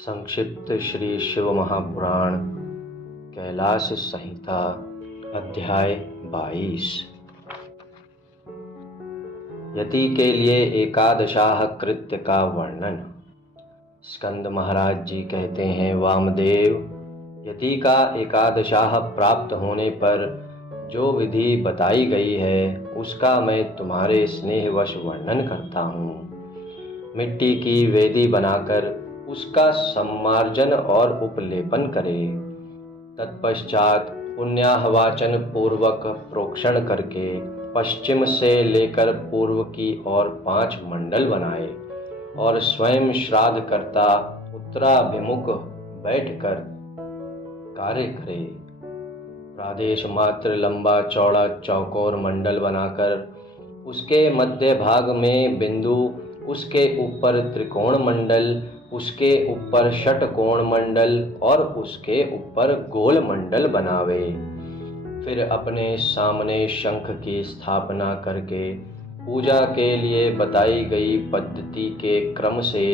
संक्षिप्त श्री शिव महापुराण कैलाश संहिता अध्याय 22। यति के लिए एकादशाह कृत्य का वर्णन। स्कंद महाराज जी कहते हैं, वामदेव, यति का एकादशाह प्राप्त होने पर जो विधि बताई गई है उसका मैं तुम्हारे स्नेहवश वर्णन करता हूँ। मिट्टी की वेदी बनाकर उसका सम्मार्जन और उपलेपन करे। तत्पश्चात पुण्याहवाचन पूर्वक प्रोक्षण करके पश्चिम से लेकर पूर्व की ओर 5 मंडल बनाए और स्वयं श्राद्ध करता उत्तराभिमुख बैठकर कार्य करे। प्रादेश मात्र लंबा चौड़ा चौकोर मंडल बनाकर उसके मध्य भाग में बिंदु, उसके ऊपर त्रिकोण मंडल, उसके ऊपर षटकोण मंडल और उसके ऊपर गोल मंडल बनावे। फिर अपने सामने शंख की स्थापना करके पूजा के लिए बताई गई पद्धति के क्रम से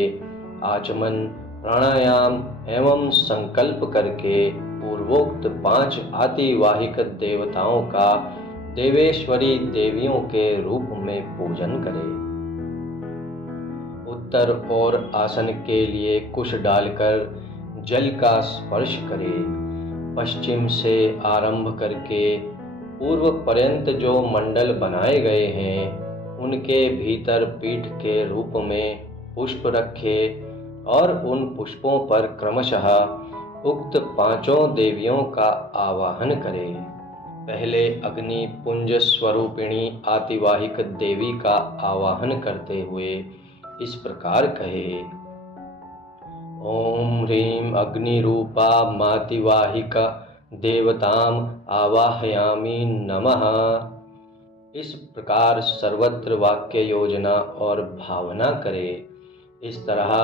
आचमन, प्राणायाम एवं संकल्प करके पूर्वोक्त 5 आतिवाहिक देवताओं का देवेश्वरी देवियों के रूप में पूजन करे। उत्तर और आसन के लिए कुश डालकर जल का स्पर्श करे। पश्चिम से आरंभ करके पूर्व पर्यंत जो मंडल बनाए गए हैं उनके भीतर पीठ के रूप में पुष्प रखे और उन पुष्पों पर क्रमशः उक्त 5 देवियों का आवाहन करे। पहले अग्नि पुंज स्वरूपिणी आतिवाहिक देवी का आवाहन करते हुए इस प्रकार कहे, ओम ह्रीं अग्निरूपा मातिवाहिका देवताम आवाहयामि नमः। इस प्रकार सर्वत्र वाक्य योजना और भावना करे। इस तरह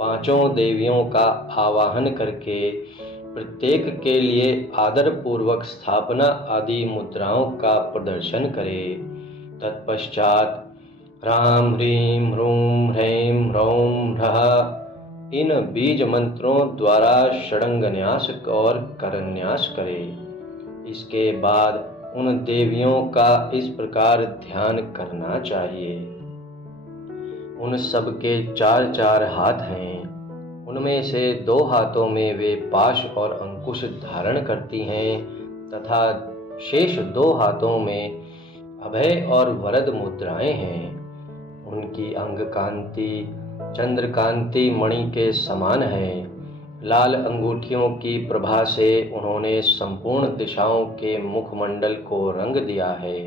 5 देवियों का आवाहन करके प्रत्येक के लिए आदर पूर्वक स्थापना आदि मुद्राओं का प्रदर्शन करे। तत्पश्चात राम ह्रीं ह्रूं ह्रैं ह्रौं ह्रः इन बीज मंत्रों द्वारा षडंगन्यास और करन्यास करे। इसके बाद उन देवियों का इस प्रकार ध्यान करना चाहिए। उन सब के 4 हाथ हैं। उनमें से 2 हाथों में वे पाश और अंकुश धारण करती हैं तथा शेष 2 हाथों में अभय और वरद मुद्राएं हैं। उनकी अंग कांति चंद्रकांति मणि के समान है। लाल अंगूठियों की प्रभा से उन्होंने संपूर्ण दिशाओं के मुखमंडल को रंग दिया है।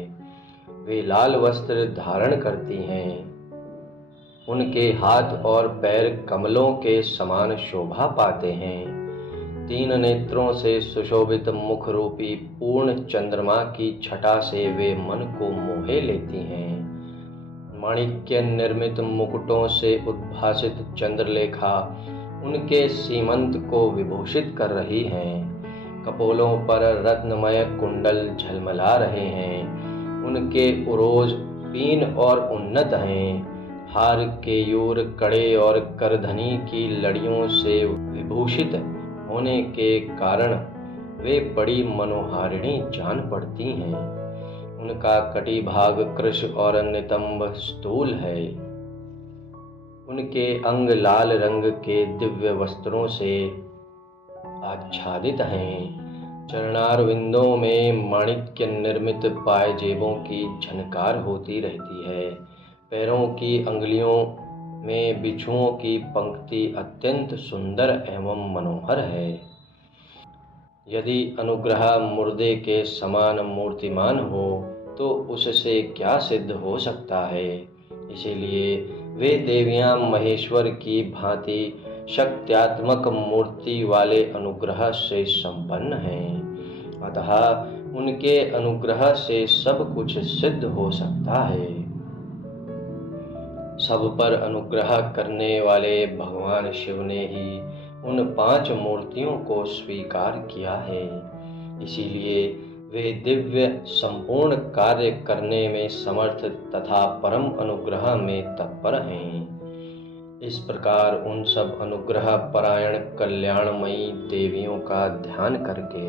वे लाल वस्त्र धारण करती हैं। उनके हाथ और पैर कमलों के समान शोभा पाते हैं। 3 नेत्रों से सुशोभित मुख रूपी पूर्ण चंद्रमा की छटा से वे मन को मोहे लेती हैं। माणिक्य निर्मित मुकुटों से उद्भासित चंद्रलेखा उनके सीमंत को विभूषित कर रही हैं। कपोलों पर रत्नमय कुंडल झलमला रहे हैं। उनके उरोज पीन और उन्नत हैं। हार, केयूर, कड़े और करधनी की लड़ियों से विभूषित होने के कारण वे बड़ी मनोहारिणी जान पड़ती हैं। उनका कटी भाग कृश और नितंब स्थूल है। उनके अंग लाल रंग के दिव्य वस्त्रों से आच्छादित हैं। चरणारविंदों में माणिक्य निर्मित पायजेबों की झनकार होती रहती है। पैरों की अंगुलियों में बिच्छुओं की पंक्ति अत्यंत सुंदर एवं मनोहर है। यदि अनुग्रह मुर्दे के समान मूर्तिमान हो तो उससे क्या सिद्ध हो सकता है। इसीलिए वे देवियां महेश्वर की भांति शक्त्यात्मक मूर्ति वाले अनुग्रह से संपन्न हैं। अतः उनके अनुग्रह से सब कुछ सिद्ध हो सकता है। सब पर अनुग्रह करने वाले भगवान शिव ने ही उन 5 मूर्तियों को स्वीकार किया है। इसीलिए वे दिव्य संपूर्ण कार्य करने में समर्थ तथा परम अनुग्रह में तत्पर हैं। इस प्रकार उन सब अनुग्रह परायण कल्याणमयी देवियों का ध्यान करके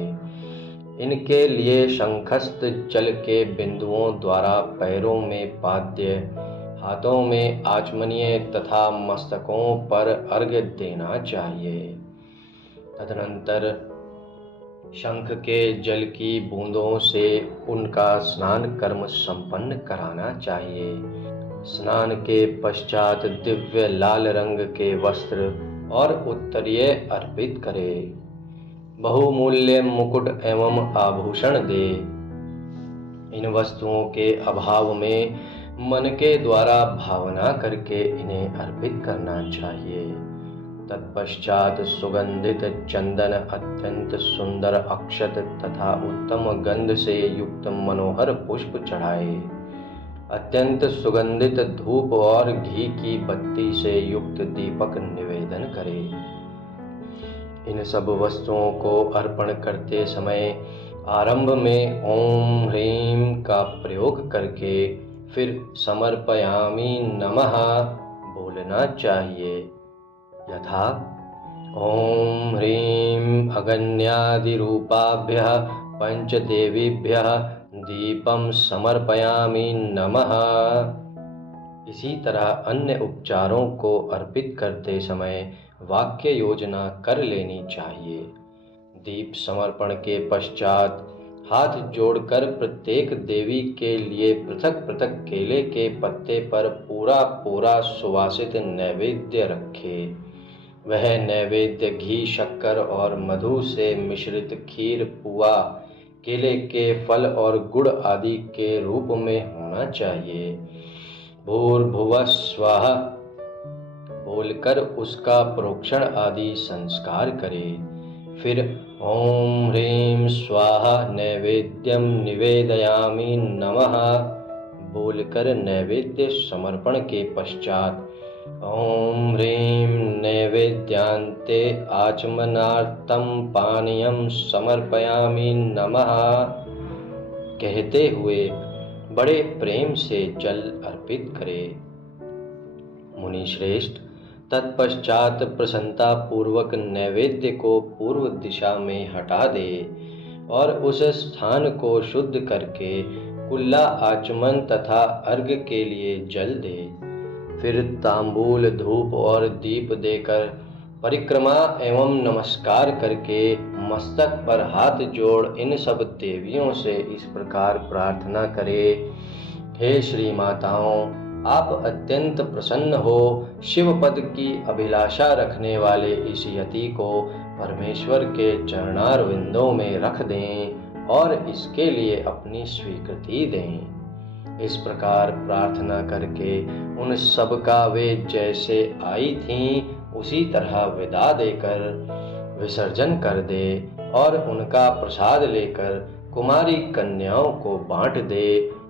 इनके लिए शंखस्थ जल के बिंदुओं द्वारा पैरों में पाद्य, हाथों में आचमनीय तथा मस्तकों पर अर्घ्य देना चाहिए। तदनंतर शंख के जल की बूंदों से उनका स्नान कर्म संपन्न कराना चाहिए। स्नान के पश्चात दिव्य लाल रंग के वस्त्र और उत्तरीय अर्पित करे। बहुमूल्य मुकुट एवं आभूषण दे। इन वस्तुओं के अभाव में मन के द्वारा भावना करके इन्हें अर्पित करना चाहिए। तत्पश्चात सुगंधित चंदन, अत्यंत सुंदर अक्षत तथा उत्तम गंध से युक्त मनोहर पुष्प चढ़ाए। अत्यंत सुगंधित धूप और घी की बत्ती से युक्त दीपक निवेदन करे। इन सब वस्तुओं को अर्पण करते समय आरंभ में ओम ह्रीं का प्रयोग करके फिर समर्पयामि नमः बोलना चाहिए। यथा ओम ह्रीं अगन्यादिरूपाभ्यः पंचदेवीभ्यः दीपम समर्पयामि नमः। इसी तरह अन्य उपचारों को अर्पित करते समय वाक्य योजना कर लेनी चाहिए। दीप समर्पण के पश्चात हाथ जोड़कर प्रत्येक देवी के लिए पृथक पृथक केले के पत्ते पर पूरा पूरा सुवासित नैवेद्य रखे। वह नैवेद्य घी, शक्कर और मधु से मिश्रित खीर, पुआ, केले के फल और गुड़ आदि के रूप में होना चाहिए। भूर्भुवः स्वः बोलकर उसका प्रोक्षण आदि संस्कार करे। फिर ओम ह्रीं स्वाहा नैवेद्यम निवेदयामि नमः बोलकर नैवेद्य समर्पण के पश्चात ओम ह्रीं नैवेद्यांते आचमनार्थं पानीयं समर्पयामि नमः कहते हुए बड़े प्रेम से जल अर्पित करे। मुनि श्रेष्ठ, तत्पश्चात प्रसन्नता पूर्वक नैवेद्य को पूर्व दिशा में हटा दे और उस स्थान को शुद्ध करके कुल्ला आचमन तथा अर्घ्य के लिए जल दे। फिर तांबूल, धूप और दीप देकर परिक्रमा एवं नमस्कार करके मस्तक पर हाथ जोड़ इन सब देवियों से इस प्रकार प्रार्थना करे। हे श्री माताओं, आप अत्यंत प्रसन्न हो शिव पद की अभिलाषा रखने वाले इस यति को परमेश्वर के चरणारविंदों में रख दें और इसके लिए अपनी स्वीकृति दें। इस प्रकार प्रार्थना करके उन सब का वे जैसे आई थीं उसी तरह विदा देकर विसर्जन कर दे और उनका प्रसाद लेकर कुमारी कन्याओं को बांट दे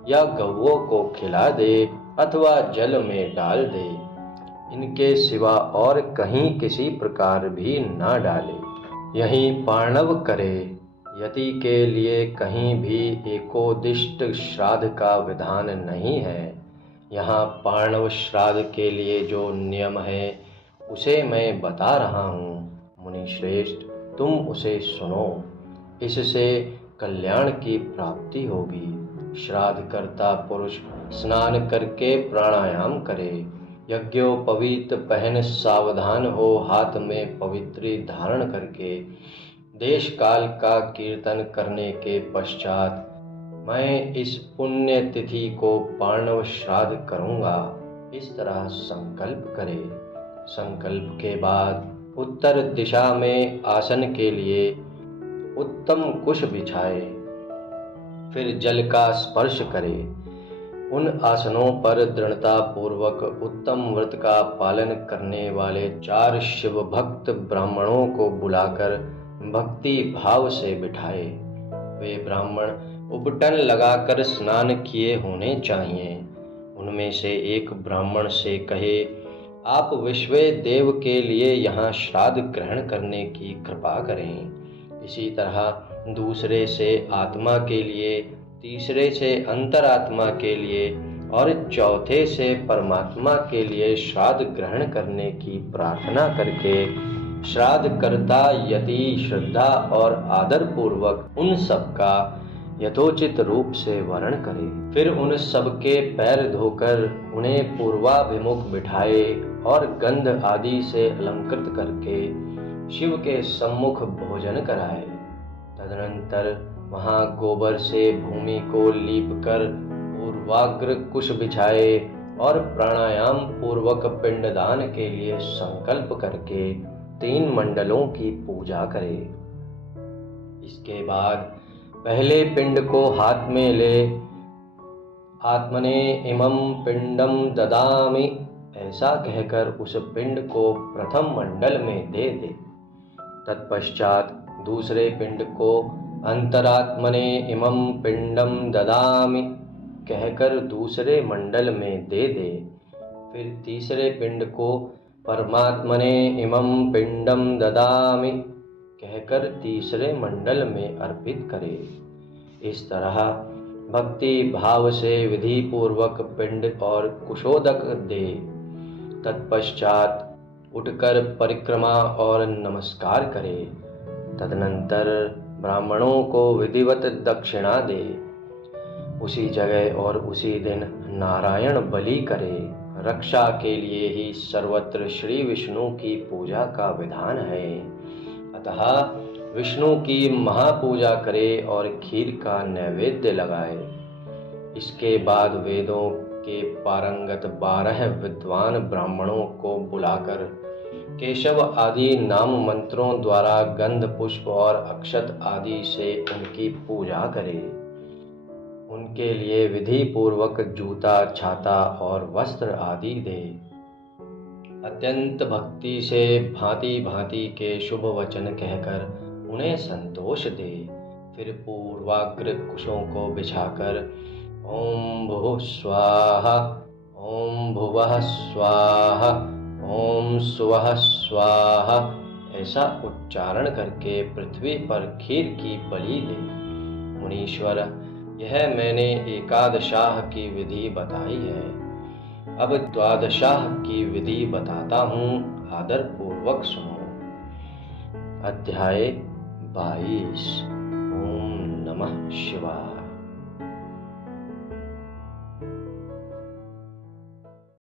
या गौओं को खिला दे अथवा जल में डाल दे। इनके सिवा और कहीं किसी प्रकार भी ना डाले। यहीं पार्णव करे। यति के लिए कहीं भी एकोदिष्ट श्राद्ध का विधान नहीं है। यहाँ पार्णव श्राद्ध के लिए जो नियम है उसे मैं बता रहा हूँ। मुनि श्रेष्ठ, तुम उसे सुनो, इससे कल्याण की प्राप्ति होगी। श्राद्ध करता पुरुष स्नान करके प्राणायाम करे, यज्ञोपवीत पहन सावधान हो, हाथ में पवित्री धारण करके देश काल का कीर्तन करने के पश्चात मैं इस पुण्य तिथि को पार्णव श्राद्ध करूँगा, इस तरह संकल्प करे। संकल्प के बाद उत्तर दिशा में आसन के लिए उत्तम कुश बिछाए, फिर जल का स्पर्श करे। उन आसनों पर दृढ़ता पूर्वक उत्तम व्रत का पालन करने वाले 4 शिव भक्त ब्राह्मणों को बुलाकर भक्ति भाव से बिठाए। वे ब्राह्मण उपटन लगाकर स्नान किए होने चाहिए। उनमें से एक ब्राह्मण से कहे, आप विश्वे देव के लिए यहाँ श्राद्ध ग्रहण करने की कृपा करें। इसी तरह दूसरे से आत्मा के लिए, तीसरे से अंतरात्मा के लिए और चौथे से परमात्मा के लिए श्राद्ध ग्रहण करने की प्रार्थना करके श्राद्धकर्ता यति श्रद्धा और आदर पूर्वक उन सब का यथोचित रूप से वरण करे। फिर उन सब के पैर धोकर उन्हें पूर्वाभिमुख बिठाए और गंध आदि से अलंकृत करके शिव के सम्मुख भोजन कराए। तदनंतर वहां गोबर से भूमि को लीपकर पूर्वाग्र कुश बिछाए और प्राणायाम पूर्वक पिंडदान के लिए संकल्प करके 3 मंडलों की पूजा करे। इसके बाद पहले पिंड को हाथ में ले आत्मने इमं पिंडम ददामि ऐसा कहकर उस पिंड को प्रथम मंडल में दे दे। तत्पश्चात दूसरे पिंड को अंतरात्मने इमं पिंडम ददामि कहकर दूसरे मंडल में दे दे। फिर तीसरे पिंड को परमात्मने इमं पिंडम ददामि कहकर तीसरे मंडल में अर्पित करे। इस तरह भक्ति भाव से विधि पूर्वक पिंड और कुशोदक दे। तत्पश्चात उठकर परिक्रमा और नमस्कार करे। तदनंतर ब्राह्मणों को विधिवत दक्षिणा दे। उसी जगह और उसी दिन नारायण बलि करे। रक्षा के लिए ही सर्वत्र श्री विष्णु की पूजा का विधान है। अतः विष्णु की महापूजा करे और खीर का नैवेद्य लगाए। इसके बाद वेदों के पारंगत 12 विद्वान ब्राह्मणों को बुलाकर केशव आदि नाम मंत्रों द्वारा गंध पुष्प और अक्षत आदि से उनकी पूजा करे। उनके लिए विधि पूर्वक जूता छाता और वस्त्र आदि दे। अत्यंत भक्ति से भांति भांति के शुभ वचन कहकर उन्हें संतोष दे। फिर पूर्वाग्र कुशों को बिछाकर ओम भुः स्वाहा, ओम भुवः स्वाहा, ओम सुवः स्वाहा ऐसा उच्चारण करके पृथ्वी पर खीर की बलि दे। मुनीश्वर, यह मैंने एकादशाह की विधि बताई है। अब द्वादशाह की विधि बताता हूँ, आदर पूर्वक सुनो। अध्याय 22। ओम नमः शिवाय।